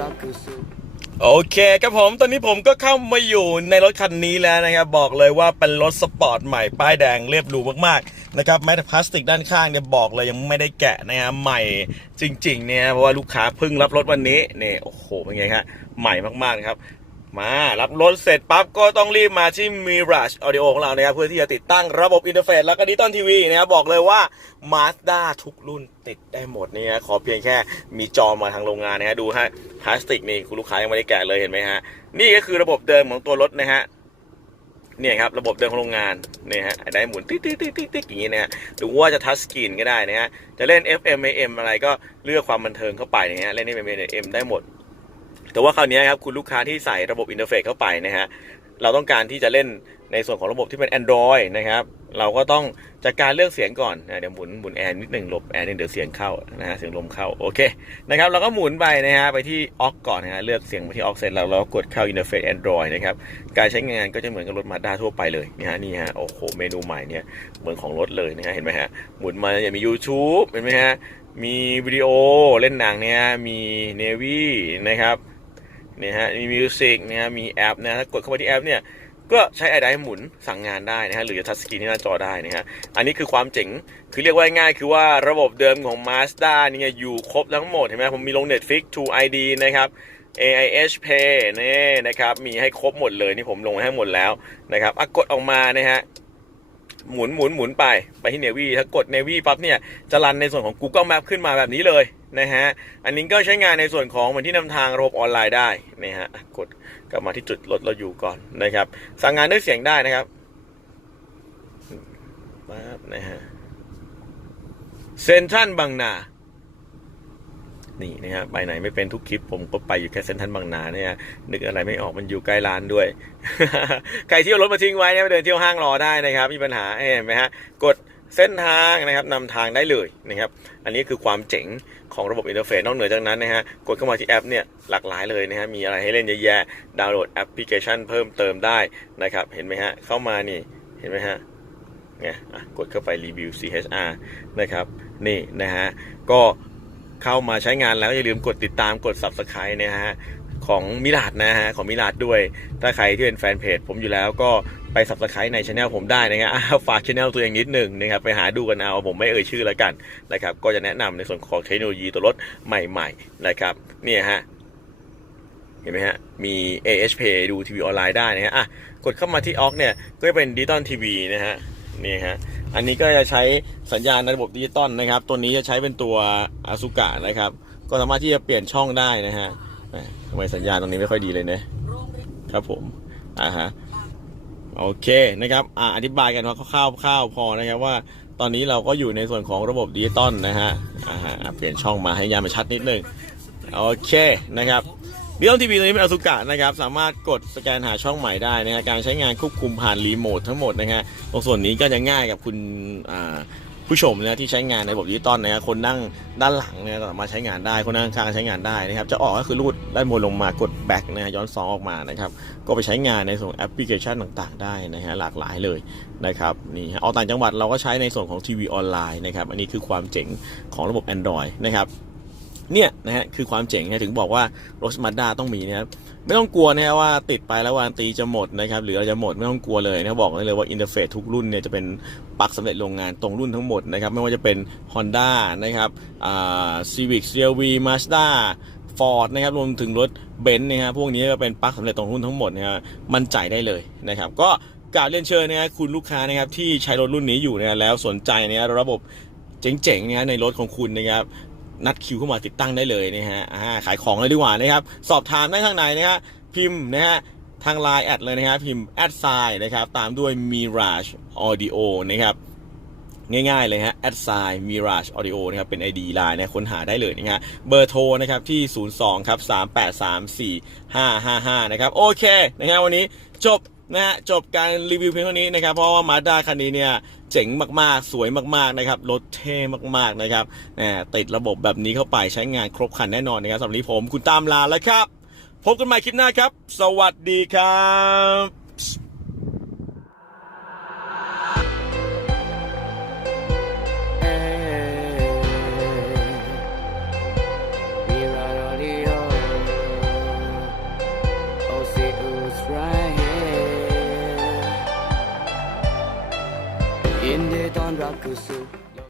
รับเข้าสู่โอเคครับผมตอนนี้ผมก็เข้ามาอยู่ในรถคันนี้แล้วนะครับ บอกเลยว่าเป็นรถสปอร์ตใหม่ป้ายแดงเรียบหรูมากๆนะครับแม้แต่พลาสติกด้านข้างเนี่ยบอกเลยยังไม่ได้แกะนะฮะใหม่จริงๆเนี่ยเพราะว่าลูกค้าเพิ่งรับรถวันนี้เนี่ยโอ้โหเป็นไงฮะใหม่มากๆนะครับ มารับรถเสร็จปั๊บก็ต้องรีบมาที่ Mirage Audio ของเรานะครับเพื่อที่จะติดตั้งระบบอินเทอร์เฟซแล้วก็ดิจิตอลทีวีนะครับบอกเลยว่า Mazda ทุกรุ่นติดได้หมดนี่นะขอเพียงแค่มีจอมาทางโรงงานนะฮะดูฮะพลาสติกนี่คุณลูกค้ายังไม่ได้แกะเลยเห็นไหมฮะ นี่ก็คือระบบเดิมของตัวรถนะฮะเนี่ยครับระบบเดิมของโรงงานเนี่ยฮะได้หมุนติ๊กติ๊กติ๊กติ๊กติ๊กอย่างนี้นะฮะหรือว่าจะทัชสกรีนก็ได้นะฮะจะเล่น FM AM อะไรก็เลือกความบันเทิงเข้าไปนะฮะเล่น FM AM ได้หมด แต่ว่าคราวนี้ครับคุณลูกค้าที่ใส่ระบบอินเทอร์เฟซเข้าไปนะฮะเราต้องการที่จะเล่นในส่วนของระบบที่เป็น Android นะครับเราก็ต้องจัดการเลือกเสียงก่อนนะเดี๋ยวหมุนหมุนแอร์นิดหนึ่งหลบแอร์นิดเดี๋ยวเสียงเข้านะฮะเสียงลมเข้าโอเคนะครับเราก็หมุนไปนะฮะไปที่ออกก่อนนะฮะเลือกเสียงไปที่ออกเสร็จแล้วเราก็กดเข้าอินเทอร์เฟซ Android นะครับการใช้งานก็จะเหมือนกับรถมาด้าทั่วไปเลยนะฮะนี่ฮะโอ้โหเมนูใหม่เนี่ยเหมือนของรถเลยนะฮะเห็นไหมฮะหมุนมาจะมี YouTube เห็นไหมฮะมีวิดีโอเล่นหนังเนี่ยมีเนวีนะครับ นี่ยฮะมีมิวสิกนะฮะมีแอปนะถ้ากดเข้าไปที่แอปเนี่ยก็ใช้ไอไดหมุนสั่งงานได้นะฮะหรือจะทัชสกรีนที่หน้าจอได้นะฮะอันนี้คือความเจ๋งคือเรียกว่าง่ายคือว่าระบบเดิมของ Mazda เนี่ยอยู่ครบทั้งหมดเห็นไหมผมมีลง Netflix t o ID นะครับ AIH Pay นี่นะครับมีให้ครบหมดเลยนี่ผมลงให้หมดแล้วนะครับอะกดออกมานะฮะหมุนหมุนหมุนไปไปที่เนวีถ้ากดเนวีปั๊บเนี่ยจะรันในส่วนของ Google Map ขึ้นมาแบบนี้เลย นะฮะ อันนี้ก็ใช้งานในส่วนของเหมือนที่นำทางระบบออนไลน์ได้นะฮะ กดกลับมาที่จุดรถเราอยู่ก่อนนะครับ สั่งงานด้วยเสียงได้นะครับปั๊บนะฮะเซนทรัลบางนา นี่นะฮะไปไหนไม่เป็นทุกคลิปผมก็ไปอยู่แค่เซนทรัลบางนาเนี่ยนึกอะไรไม่ออกมันอยู่ใกล้ร้านด้วย ใครที่ยวรถมาทิ้งไว้เนี่ยไปเดินเที่ยวห้างรอได้นะครับ มีปัญหาเห็นไหมฮะ กด เส้นทางนะครับนำทางได้เลยนะครับ อันนี้คือความเจ๋งของระบบอินเทอร์เฟซนอกเหนือจากนั้นนะฮะกดเข้ามาที่แอปเนี่ยหลากหลายเลยนะฮะมีอะไรให้เล่นเยอะแยะดาวน์โหลดแอปพลิเคชันเพิ่มเติมได้นะครับ เห็นไหมฮะเข้ามานี่เห็นไหมฮะเนี่ยกดเข้าไปรีวิว CHR นะครับนี่นะฮะก็เข้ามาใช้งานแล้วอย่าลืมกดติดตามกด subscribe นะฮะของมิลาดนะฮะของมิลาดด้วย ถ้าใครที่เป็นแฟนเพจผมอยู่แล้วก็ ไป subscribe ในช anel ผมได้นะฮะอะฝากช anel ตัวเองนิดหนึ่งนะครับไปหาดูกันเอาผมไม่เอ่ยชื่อแล้วกันนะครับก็จะแนะนำในส่วนของเทคโนโลยีตัวรถใหม่ๆนะครับเนี่ยฮะเห็นไหมฮะ มี AHP ดูทีวีออนไลน์ได้นะฮะอะกดเข้ามาที่ออกเนี่ยก็จะเป็นดิจิตอลทีวีนะฮะนี่ฮะอันนี้ก็จะใช้สัญญาณในระบบดิจิตอลนะครับ ตัวนี้จะใช้เป็นตัวอาซุกะนะครับ ก็สามารถที่จะเปลี่ยนช่องได้นะฮะทำไมสัญญาณตรงนี้ไม่ค่อยดีเลยเนะครับผมอ่าฮะ โอเคนะครับออธิบายกันว่าคร่าวๆพอนะครับว่าตอนนี้เราก็อยู่ในส่วนของระบบดิจิตอลนะฮะเปลี่ยนช่องมาให้ยานมันชัดนิดนึงโอเคนะครับดิจิตอลทีวีตัวนี้เป็นอสุกะนะครับ สามารถกดสแกนหาช่องใหม่ได้นะฮะการใช้งานควบคุมผ่านรีโมททั้งหมดนะฮะตรงส่วนนี้ก็จะง่ายกับคุณอ่า ผู้ชมนะที่ใช้งานในระบบดิจิตอลนะฮะคนนั่งด้านหลังเนี่ยก็มาใช้งานได้คนนั่งข้างใช้งานได้นะครับจะออกก็คือรูดด้านบนลงมากดแบ็กนะย้อนสองออกมานะครับก็ไปใช้งานในส่วนแอปพลิเคชันต่างๆ ได้นะฮะหลากหลายเลยนะครับนี่ฮะเอาต่างจังหวัดเราก็ใช้ในส่วนของทีวีออนไลน์นะครับอันนี้คือความเจ๋งของระบบ Android นะครับ เนี่ยนะฮะคือความเจ๋งนะถึงบอกว่ารถมาด้าต้องมีนะครับไม่ต้องกลัวนะฮะว่าติดไปแล้ววารันตีจะหมดนะครับหรืออะไรจะหมดไม่ต้องกลัวเลยนะบอกได้เลยว่าอินเทอร์เฟซทุกรุ่นเนี่ยจะเป็นปลั๊กสำเร็จโรงงานตรงรุ่นทั้งหมดนะครับไม่ว่าจะเป็น Honda นะครับอ่า Civic CRV Mazda Ford นะครับรวมถึงรถเบนซ์นะครับพวกนี้ก็เป็นปลั๊กสำเร็จตรงรุ่นทั้งหมดนะฮะมั่นใจได้เลยนะครับ ก็กราบเรียนเชิญนะครับคุณลูกค้านะครับที่ใช้รถรุ่นนี้อยู่นะแล้วสนใจนะระบบเจ๋งๆนะฮะในรถของคุณนะครับ นัดคิวเข้ามาติดตั้งได้เลยนะฮะขายของเลยดีกว่านะครับ สอบถามได้ทางไหนนะฮะพิมพ์นะฮะทาง Line แอดเลยนะฮะพิมพ์แอดไซน์นะครับตามด้วย Mirage Audio นะครับง่ายๆเลยฮะแอดไซน์ Mirage Audio นะครับ เป็น ID Line นะค้นหาได้เลยนะฮะ เบอร์โทรนะครับที่ 02 ครับ 383 4555 นะครับ โอเค นะฮะวันนี้จบ นะฮะจบการรีวิวเพียงเท่านี้นะครับ เพราะว่ามาด้าคันนี้เนี่ยเจ๋งมากๆ สวยมากๆนะครับรถเท่มากๆนะครับนะติดระบบแบบนี้เข้าไปใช้งานครบครันแน่นอนนะครับสำหรับนี้ผมคุณตามลาแล้วครับ พบกันใหม่คลิปหน้าครับ สวัสดีครับ